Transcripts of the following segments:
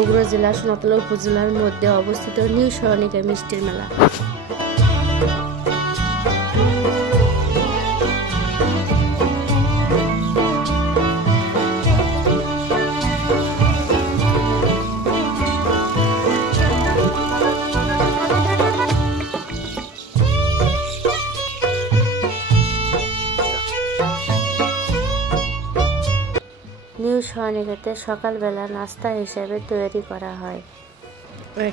বগুড়া জেলার সোনাতলা উপজেলার মধ্যে অবস্থিত নিউ সরণিকা মিষ্টির মেলা। নিউ সরণিকাতে সকালবেলা নাস্তা হিসেবে তৈরি করা হয়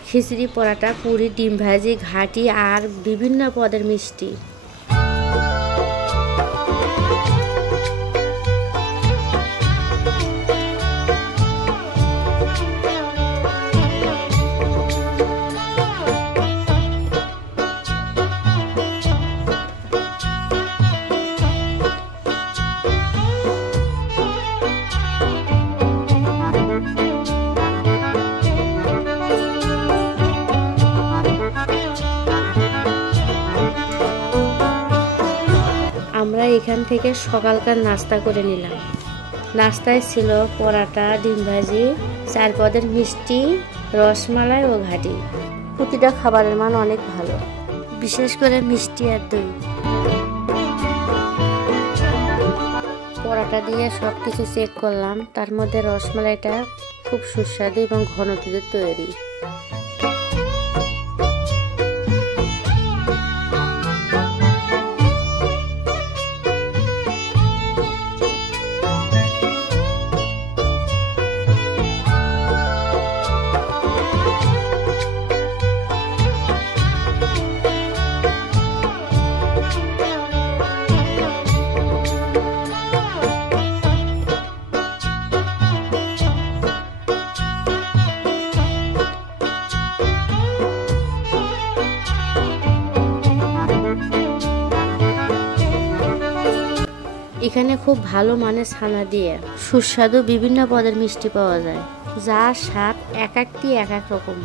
খিচুড়ি, পরাটা, পুরি, ডিম ভাজি, ঘাটি আর বিভিন্ন পদের মিষ্টি। আমরা এখান থেকে সকালকার নাস্তা করে নিলাম। নাস্তায় ছিল পরাটা, ডিম ভাজি, 4 পদের মিষ্টি, রসমালাই ও ঘাটি। প্রতিটা খাবারের মান অনেক ভালো, বিশেষ করে মিষ্টি আর দই। পরাটা দিয়ে সবকিছু চেক করলাম, তার মধ্যে রসমালাইটা খুব সুস্বাদু এবং ঘন দুধের তৈরি। এখানে খুব ভালো মানের ছানা দিয়ে সুস্বাদু বিভিন্ন পদের মিষ্টি পাওয়া যায়, যার স্বাদ এক একটি এক এক রকম।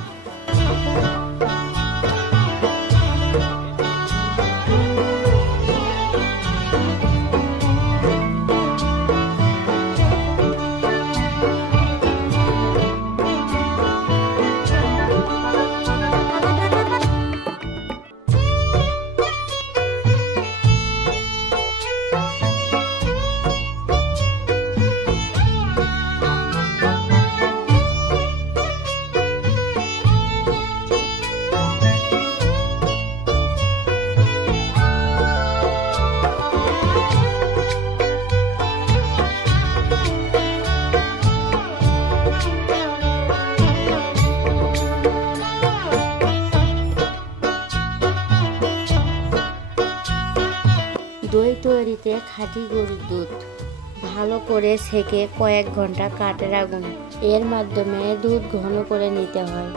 দই তৈরিতে খাঁটি গরুর দুধ ভালো করে ছেঁকে কয়েক ঘন্টা কাঠের আগুন এর মাধ্যমে দুধ ঘন করে নিতে হয়।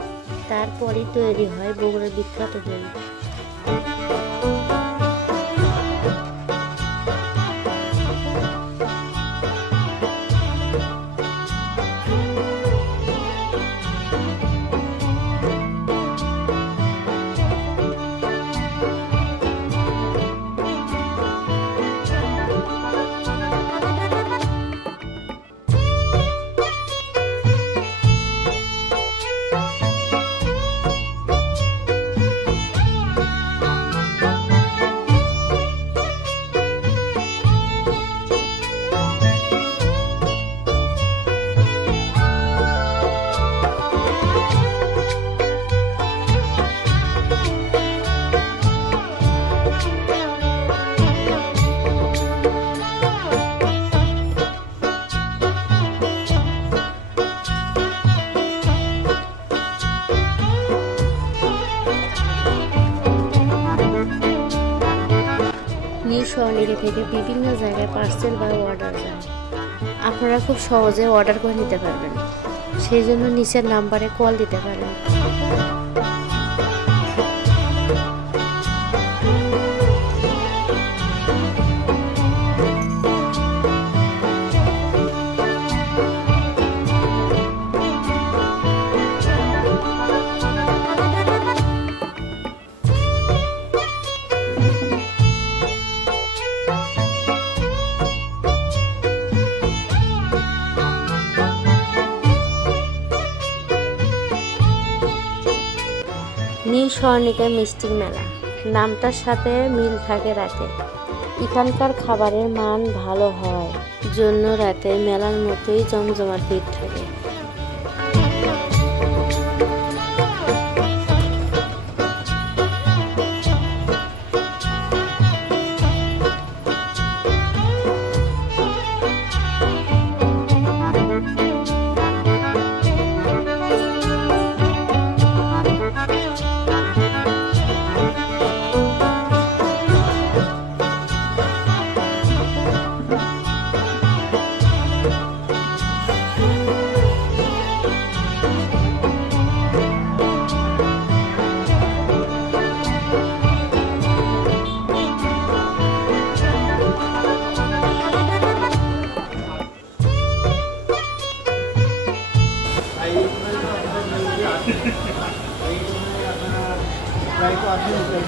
তারপরই তৈরি হয় বগুড়ার বিখ্যাত দই। নিউ সরণিকা থেকে বিভিন্ন জায়গায় পার্সেল বা অর্ডার যায়। আপনারা খুব সহজে অর্ডার করে নিতে পারবেন, সেই জন্য নিচের নাম্বারে কল দিতে পারেন। নিউ স্বর্ণিকা মিষ্টির মেলা নামটার সাথে মিল থাকে রাতে। এখানকার খাবারের মান ভালো হয় জন্য রাতে মেলার মতোই জমজমাট ভিড় থাকে।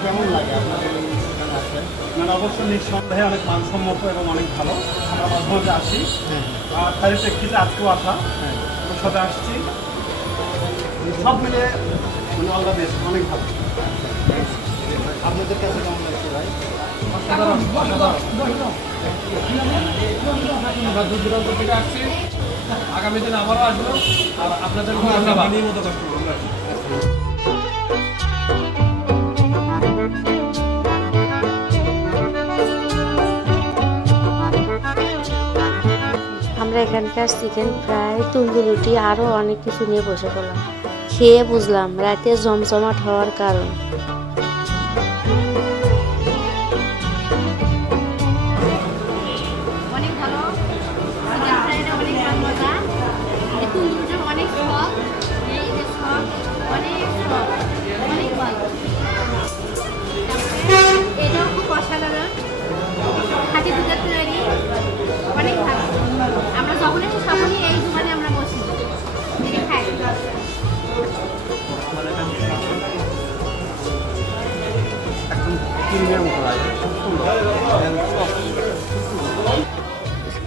কেমন লাগে আপনাদের? মানে অবশ্য নিঃসন্দেহে অনেক মানসম্মত এবং অনেক ভালো। আমরা মাঝে মাঝে আসি, আর তার প্রেক্ষিতে আজকেও আসা, ওর সাথে আসছি, সব মিলে মানে অল দ্য বেস্ট, অনেক ভালো। আপনাদের কাছে কেমন লাগছে ভাই? অসাধারণ, অসাধারণ। আমরা দূর দূরান্ত থেকে আসছি, আগামী দিনে আবারও আসবো, আর আপনাদের মতো কষ্ট করবো। আমরা এখানকার চিকেন ফ্রাই, তন্দুরি রুটি আরও অনেক কিছু নিয়ে বসে পড়লাম। খেয়ে বুঝলাম রাতে জমজমাট হওয়ার কারণ। অনেক ভালো, চিকেন ফ্রাইটা অনেক মজা, তন্দুরিটা অনেক সফট, অনেক ভালো। এটাও খুব অসাধারণ, খাঁটি দুধের তৈরি, অনেক ভালো। আমরা যখন একটু তখনই এই দোকানে আমরা বসি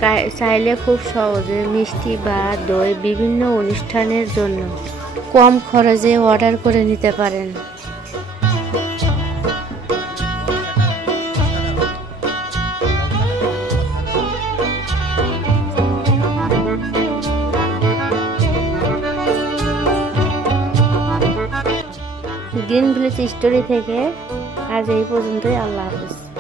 খাই। চাইলে খুব সহজে মিষ্টি বা দই বিভিন্ন অনুষ্ঠানের জন্য কম খরচে অর্ডার করে নিতে পারেন। গ্রিন ভিলেজ স্টোরি থেকে আজ এই পর্যন্তই। আল্লাহ হাফেজ।